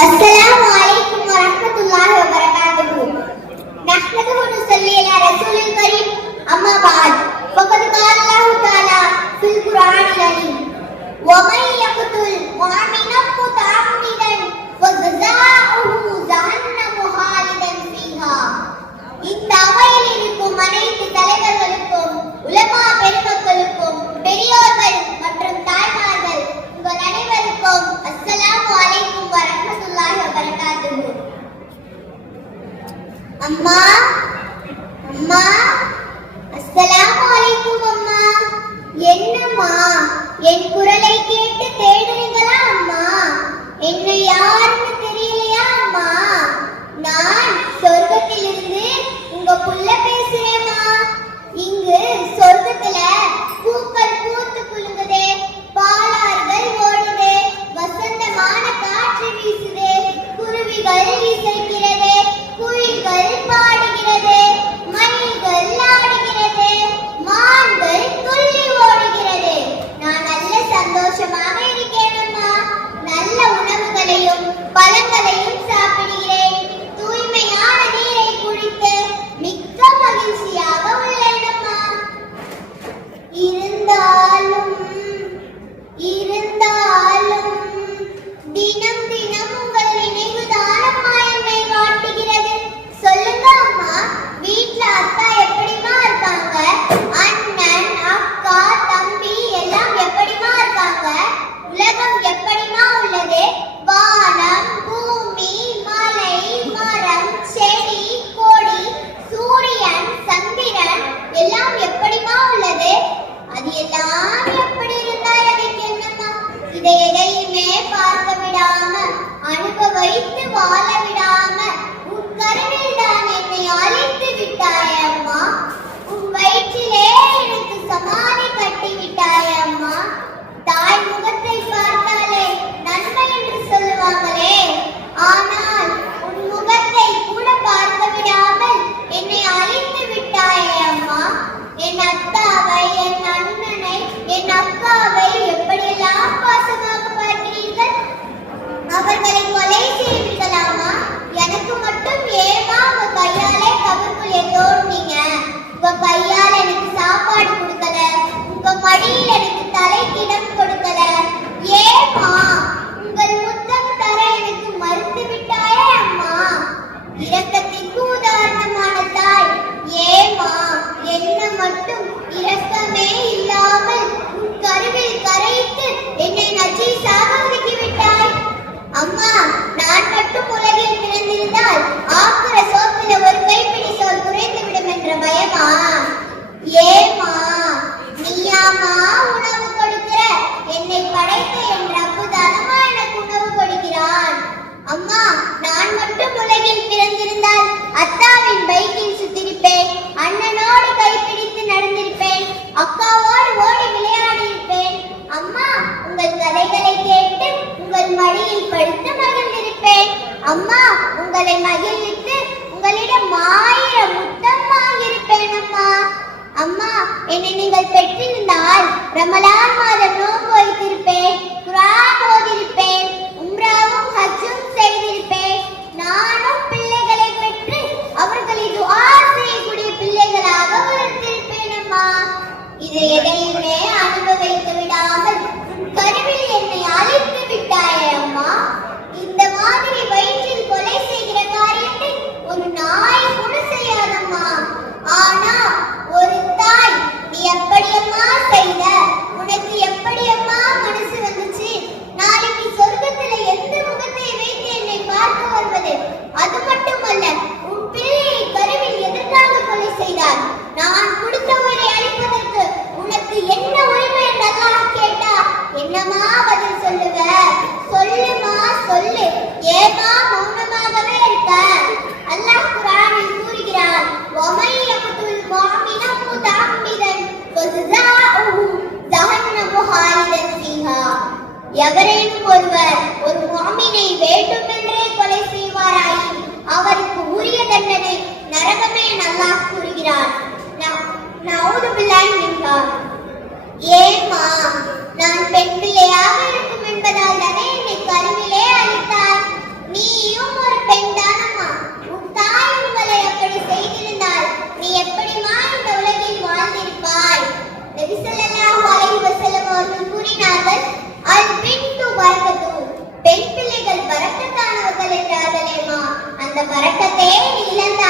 السلام عليكم ورحمة الله وبركاته نحمده ونصلي على رسول الكريم أما بعد فقد قال الله تعالى في القرآن العظيم ومن يقتل مؤمنا متعمدا فجزاؤه جهنم خالدا فيها இத்தவையில் இருக்கும் அனைத்து தலைவர்களுக்கும் உலமா அம்மா அம்மா அஸ்ஸலாமு அலைக்கும் அம்மா. என்னம்மா என் குரலை கேட்டு தேடுறீங்களா அம்மா? என்னை யாருன்னு தெரியலையா அம்மா? நான் சொர்க்கத்திலிருந்து உங்க புள்ள பின்னே பார்க்க விடாம அனுபவித்து வாழ விடாம உன் கருவில் தான் என்னை அழைத்து விட்டாய் அம்மா உன் வயிற்றிலே எனக்கு சமாதி கொழுத்து மகிழ்ந்திருப்பேன் அம்மா உங்களை மகிழ்வித்து உங்களிடம் ஆயிரம் முத்தம் இருப்பேன் அம்மா. அம்மா என்னை நீங்கள் பெற்றிருந்தால் ரமலான் மாத நோன்பு வைத்திருப்பேன். குரான் ஓதிருப்பேன் எவரேனும் ஒருவர் ஒரு மாமினை வேண்டுமென்றே கொலை செய்வாராயின் அவருக்கு உரிய தண்டனை நரகமே நல்லா கூறுகிறார் நான் நான் பிள்ளாய் நின்றார் de él